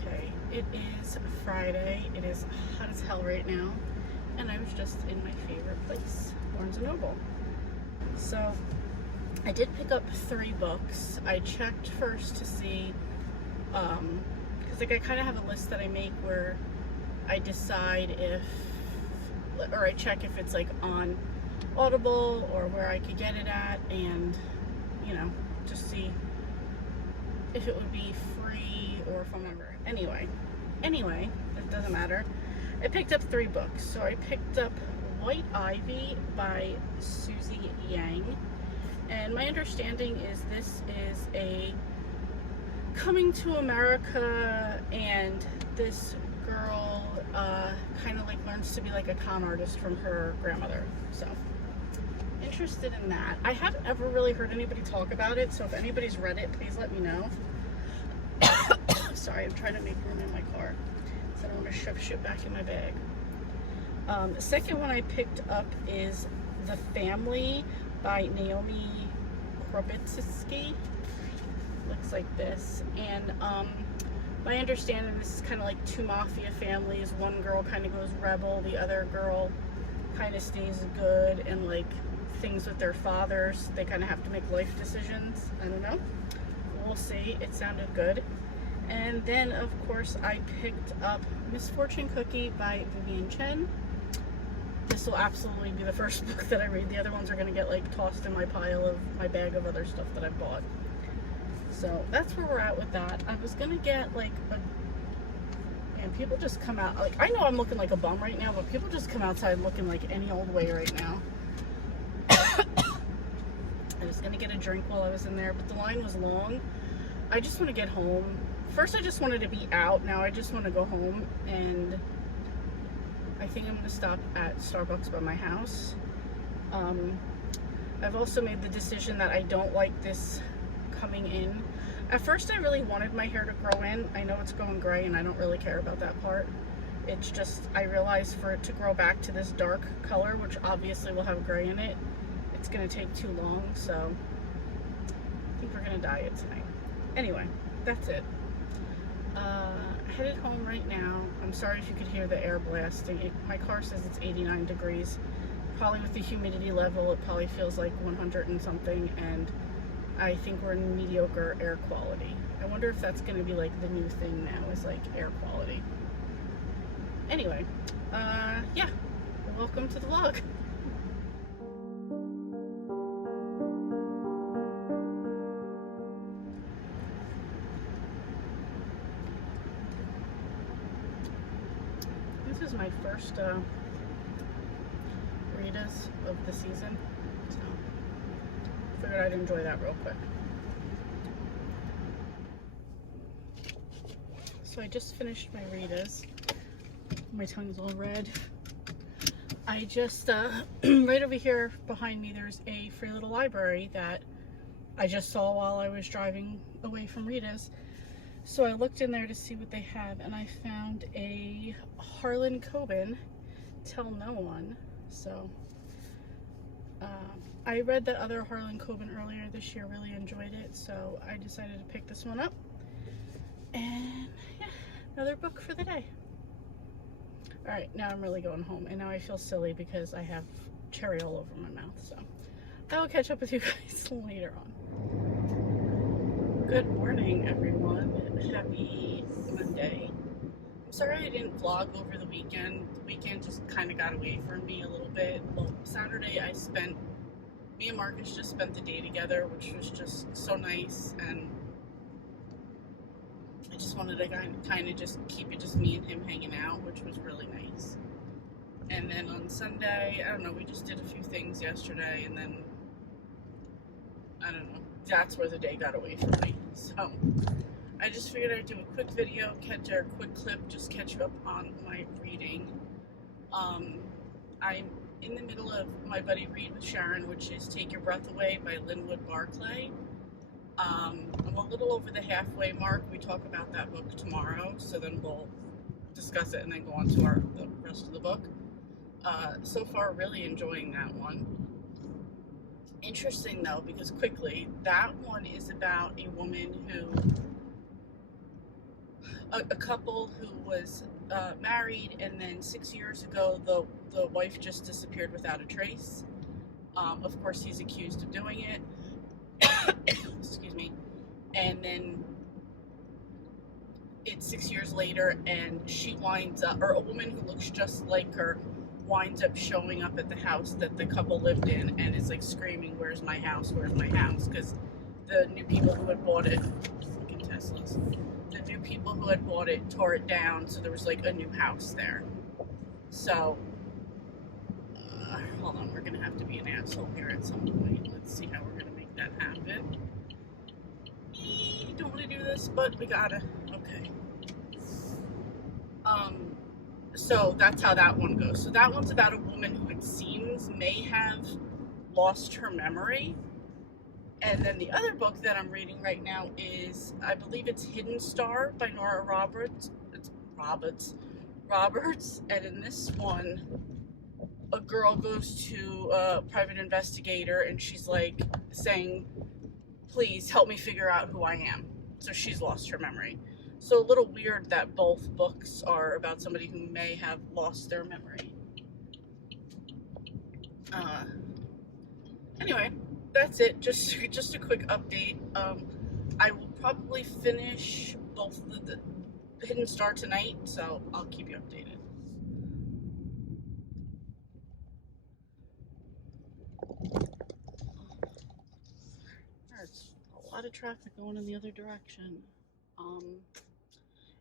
Okay, it is Friday. It is hot as hell right now, and I was just in my favorite place, Barnes& and Noble. So, I did pick up 3 books. I checked first to see, because I kind of have a list that I make where I decide or I check if it's like on Audible or where I could get it at, and just see if it would be free or phone number. Anyway, it doesn't matter. I picked up 3 books. So I picked up White Ivy by Susie Yang. And my understanding is this is a coming to America, and this girl kind of like learns to be like a con artist from her grandmother. So interested in that. I haven't ever really heard anybody talk about it, so if anybody's read it, please let me know. Sorry, I'm trying to make room in my car, so I don't want to shove shit back in my bag. The second one I picked up is The Family by Naomi Krobitsky. Looks like this. And my understanding, this is kind of like 2 mafia families. One girl kind of goes rebel, the other girl kind of stays good, and like things with their fathers, they kind of have to make life decisions. I don't know. We'll see. It sounded good. And then, of course, I picked up Misfortune Cookie by Vivian Chen. This will absolutely be the first book that I read. The other ones are going to get like tossed in my pile of my bag of other stuff that I've bought. So that's where we're at with that. I was going to get like and people just come out, like, I know I'm looking like a bum right now, but people just come outside looking like any old way right now. I was going to get a drink while I was in there, but the line was long. I just want to get home. First, I just wanted to be out. Now I just want to go home, and I think I'm going to stop at Starbucks by my house. I've also made the decision that I don't like this coming in. At first, I really wanted my hair to grow in. I know it's going gray, and I don't really care about that part. It's just, I realized for it to grow back to this dark color, which obviously will have gray in it, it's going to take too long, so I think we're going to dye it tonight. Anyway, that's it. Headed home right now. I'm sorry if you could hear the air blasting. My car says it's 89 degrees. Probably with the humidity level, it probably feels like 100 and something, and I think we're in mediocre air quality. I wonder if that's going to be like the new thing now, is like air quality. Anyway, yeah, welcome to the vlog. This is my first Ritas of the season, so figured I'd enjoy that real quick. So I just finished my Ritas. My tongue's all red. I just, right over here behind me, there's a free little library that I just saw while I was driving away from Rita's. So I looked in there to see what they have, and I found a Harlan Coben, Tell No One. So I read that other Harlan Coben earlier this year, really enjoyed it, so I decided to pick this one up. And yeah, another book for the day. Alright, now I'm really going home, and now I feel silly because I have cherry all over my mouth, so I will catch up with you guys later on. Good morning, everyone. Happy Monday. I'm sorry I didn't vlog over the weekend. The weekend just kind of got away from me a little bit. Well, Saturday me and Marcus just spent the day together, which was just so nice, and I just wanted to kind of just keep it just me and him hanging out, which was really nice. And then on Sunday, I don't know, we just did a few things yesterday, and then, I don't know, that's where the day got away from me. So I just figured I'd do a quick video, a quick clip, just catch you up on my reading. I'm in the middle of my buddy Read with Sharon, which is Take Your Breath Away by Linwood Barclay. I'm a little over the halfway mark. We talk about that book tomorrow, so then we'll discuss it and then go on to the rest of the book. So far, really enjoying that one. Interesting though, because quickly, that one is about a woman who a couple who was married, and then 6 years ago the wife just disappeared without a trace. Of course, he's accused of doing it. Excuse me. And then it's 6 years later, and she winds up, or a woman who looks just like her winds up showing up at the house that the couple lived in, and is like screaming, "Where's my house? Where's my house?" Because the new people who had bought it, fucking Teslas, the new people who had bought it tore it down, so there was like a new house there. So, hold on, we're gonna have to be an asshole here at some point. Let's see how we're gonna make that happen. Don't want to do this, but we gotta. Okay. So that's how that one goes. So that one's about a woman who it seems may have lost her memory. And then the other book that I'm reading right now is, I believe it's Hidden Star by Nora Roberts. It's Roberts. And in this one, a girl goes to a private investigator, and she's like saying, "Please help me figure out who I am." So she's lost her memory. So a little weird that both books are about somebody who may have lost their memory. Anyway, that's it. Just a quick update. I will probably finish both the Hidden Star tonight, so I'll keep you updated. There's a lot of traffic going in the other direction.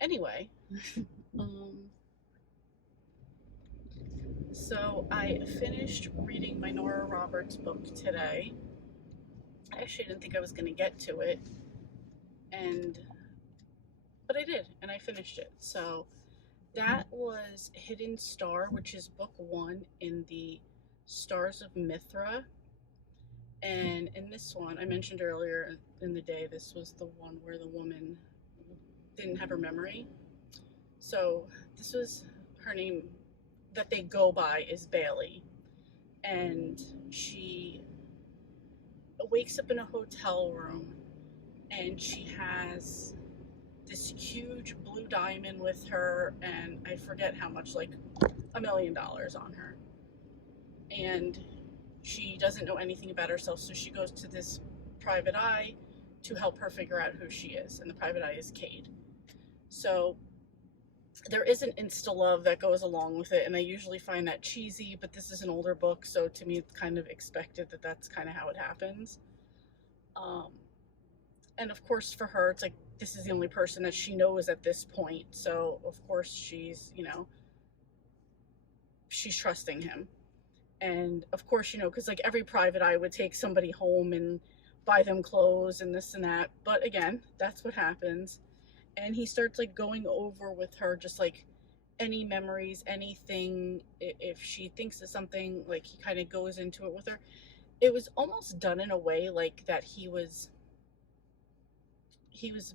Anyway, so I finished reading my Nora Roberts book today. I actually didn't think I was going to get to it, but I did, and I finished it. So that was Hidden Star, which is book 1 in the Stars of Mithra. And in this one, I mentioned earlier in the day, this was the one where the woman didn't have her memory. So this was her name that they go by is Bailey. And she wakes up in a hotel room, and she has this huge blue diamond with her, and I forget how much, like $1 million on her. And she doesn't know anything about herself, so she goes to this private eye to help her figure out who she is, and the private eye is Cade. So there is an insta-love that goes along with it, and I usually find that cheesy, but this is an older book, so to me it's kind of expected that that's kind of how it happens. And of course for her, it's like, this is the only person that she knows at this point, so of course she's, she's trusting him. And of course, because like every private eye would take somebody home and buy them clothes and this and that, but again, that's what happens. And he starts like going over with her just like any memories, anything. If she thinks of something, like he kind of goes into it with her. It was almost done in a way like that he was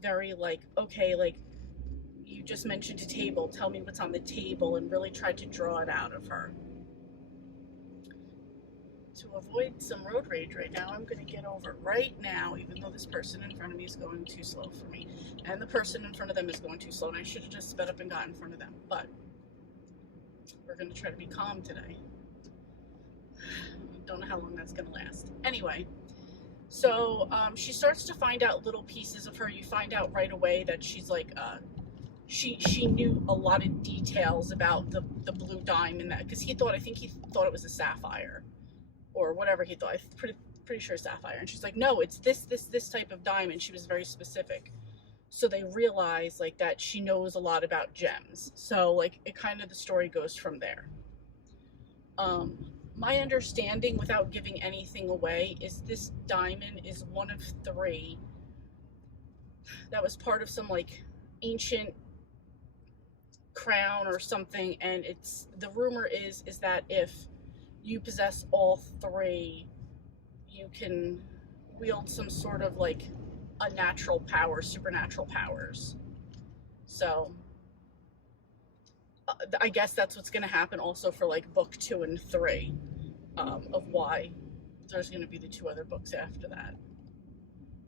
very like, okay, like, you just mentioned a table, tell me what's on the table, and really tried to draw it out of her. To avoid some road rage right now, I'm going to get over right now, even though this person in front of me is going too slow for me, and the person in front of them is going too slow, and I should have just sped up and got in front of them, but we're going to try to be calm today. Don't know how long that's going to last. Anyway, so she starts to find out little pieces of her. You find out right away that she's like, she knew a lot of details about the blue diamond, that because I think he thought it was a sapphire, or whatever he thought. I'm pretty sure sapphire. And she's like, no, it's this type of diamond. She was very specific. So they realize like that she knows a lot about gems. So like it kind of, the story goes from there. My understanding, without giving anything away, is this diamond is one of 3 that was part of some like ancient crown or something, and the rumor is that if you possess all 3, you can wield some sort of like unnatural power, supernatural powers. So I guess that's what's going to happen also for like book 2 and 3, of why there's going to be the 2 other books after that.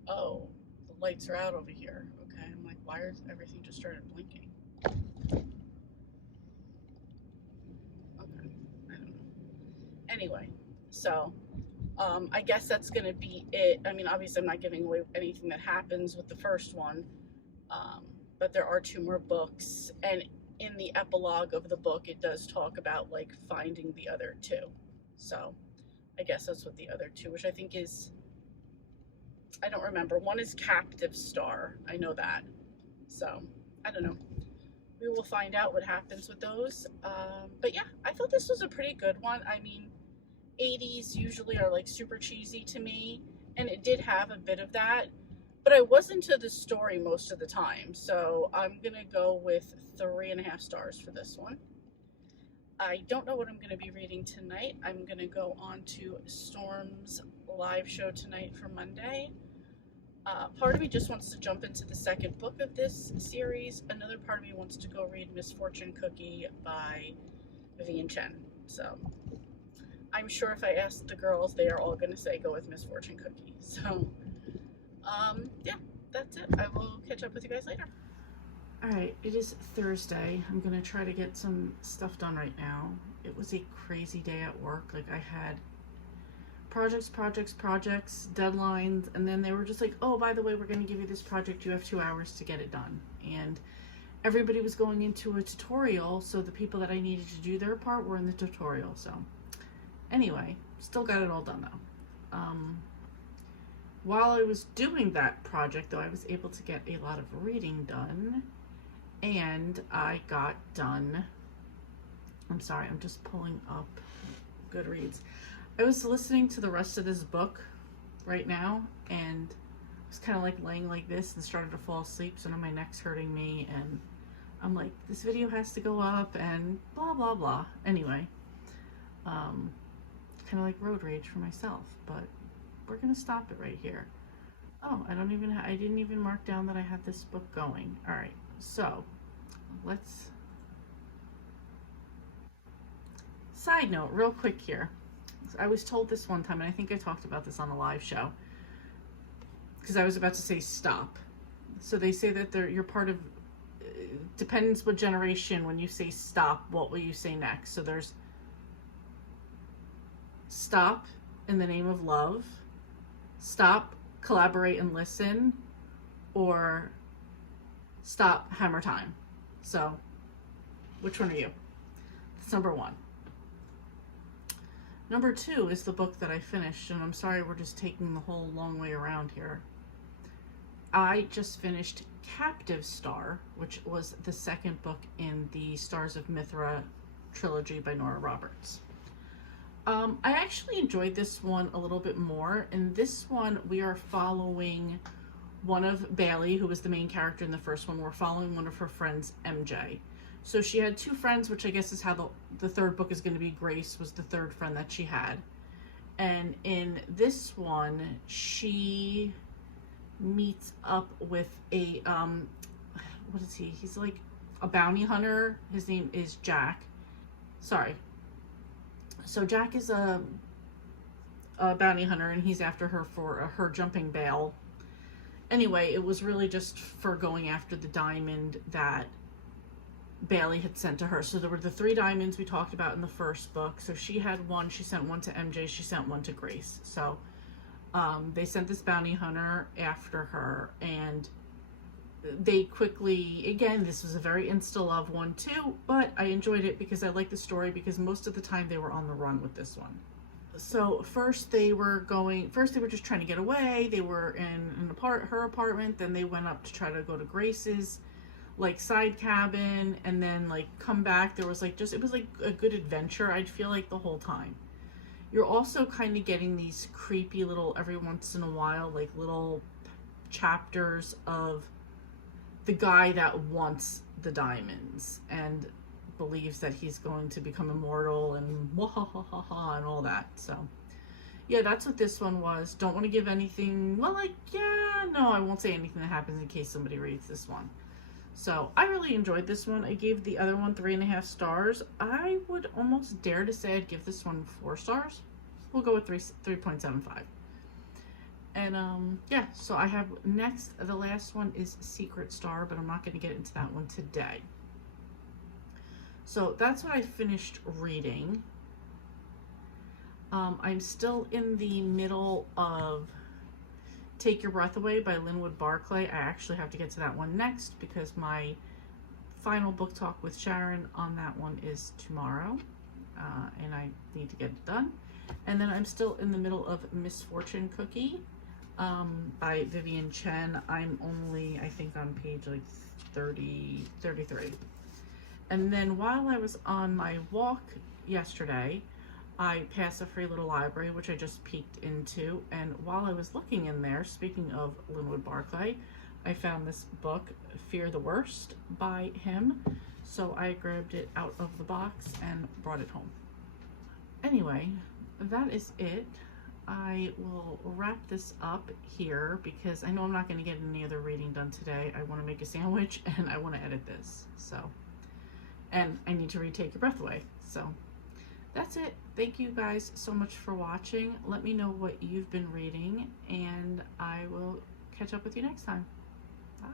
Oh, the lights are out over here. Okay, I'm like, why is everything just started blinking? Okay, I don't know. Anyway, so I guess that's gonna be it. I mean, obviously, I'm not giving away anything that happens with the first one, but there are 2 more books, and in the epilogue of the book, it does talk about like finding the other 2. So I guess that's what the other 2, which I think is, I don't remember. One is Captive Star. I know that. So I don't know. We will find out what happens with those. But yeah, I thought this was a pretty good one. I mean, 80s usually are like super cheesy to me, and it did have a bit of that, but I was into the story most of the time. So I'm gonna go with 3.5 stars for this one. I don't know what I'm going to be reading tonight. I'm going to go on to Storm's live show tonight for Monday. Part of me just wants to jump into the second book of this series. Another part of me wants to go read Miss Fortune Cookie by Vivian Chen. So I'm sure if I ask the girls, they are all going to say go with Miss Fortune Cookie. So yeah, that's it. I will catch up with you guys later. Alright, it is Thursday. I'm gonna try to get some stuff done right now. It was a crazy day at work. Like, I had projects, deadlines, and then they were just like, oh, by the way, we're gonna give you this project. You have 2 hours to get it done. And everybody was going into a tutorial, so the people that I needed to do their part were in the tutorial. So anyway, still got it all done though. While I was doing that project though, I was able to get a lot of reading done. And I got done, I'm sorry, I'm just pulling up Goodreads. I was listening to the rest of this book right now, and I was kind of like laying like this and started to fall asleep, so now my neck's hurting me, and I'm like, this video has to go up, and blah, blah, blah. Anyway, kind of like road rage for myself, but we're gonna stop it right here. Oh, I didn't even mark down that I had this book going. All right. So let's, side note real quick here. I was told this one time, and I think I talked about this on a live show, because I was about to say stop. So they say that you're part of, depends what generation, when you say stop, what will you say next? So there's stop in the name of love, stop, collaborate and listen, or stop, hammer time. So which one are you? That's number 1. Number 2 is the book that I finished, and I'm sorry we're just taking the whole long way around here. I just finished Captive Star, which was the second book in the Stars of Mithra trilogy by Nora Roberts. I actually enjoyed this one a little bit more. In this one, we are following one of Bailey, who was the main character in the first one. We're following one of her friends, MJ. So she had 2 friends, which I guess is how the third book is going to be. Grace was the third friend that she had. And in this one, she meets up with a, what is he? He's like a bounty hunter. His name is Jack. Sorry. So Jack is a bounty hunter, and he's after her for her jumping bail. Anyway, it was really just for going after the diamond that Bailey had sent to her. So there were the 3 diamonds we talked about in the first book. So she had one, she sent one to MJ, she sent one to Grace. So they sent this bounty hunter after her, and they quickly, again, this was a very insta-love one too, but I enjoyed it because I liked the story, because most of the time they were on the run with this one. So first they were just trying to get away. They were in her apartment, then they went up to try to go to Grace's like side cabin, and then like come back. There was like it was like a good adventure, I'd feel like, the whole time. You're also kind of getting these creepy little, every once in a while, like little chapters of the guy that wants the diamonds and believes that he's going to become immortal and wahahaha and all that. So yeah, that's what this one was. Don't want to give anything, well, like, yeah, no, I won't say anything that happens in case somebody reads this one. So I really enjoyed this one. I gave the other one 3.5 stars. I would almost dare to say I'd give this one 4 stars. We'll go with 3.75. And yeah, so I have next, the last one is Secret Star, but I'm not going to get into that one today. So that's what I finished reading. I'm still in the middle of Take Your Breath Away by Linwood Barclay. I actually have to get to that one next because my final book talk with Sharon on that one is tomorrow, and I need to get it done. And then I'm still in the middle of Misfortune Cookie by Vivian Chen. I'm only, I think, on page like 33. And then while I was on my walk yesterday, I passed a free little library, which I just peeked into. And while I was looking in there, speaking of Linwood Barclay, I found this book, Fear the Worst, by him. So I grabbed it out of the box and brought it home. Anyway, that is it. I will wrap this up here because I know I'm not going to get any other reading done today. I want to make a sandwich and I want to edit this. So, and I need to read Take Your Breath Away. So that's it. Thank you guys so much for watching. Let me know what you've been reading and I will catch up with you next time. Bye.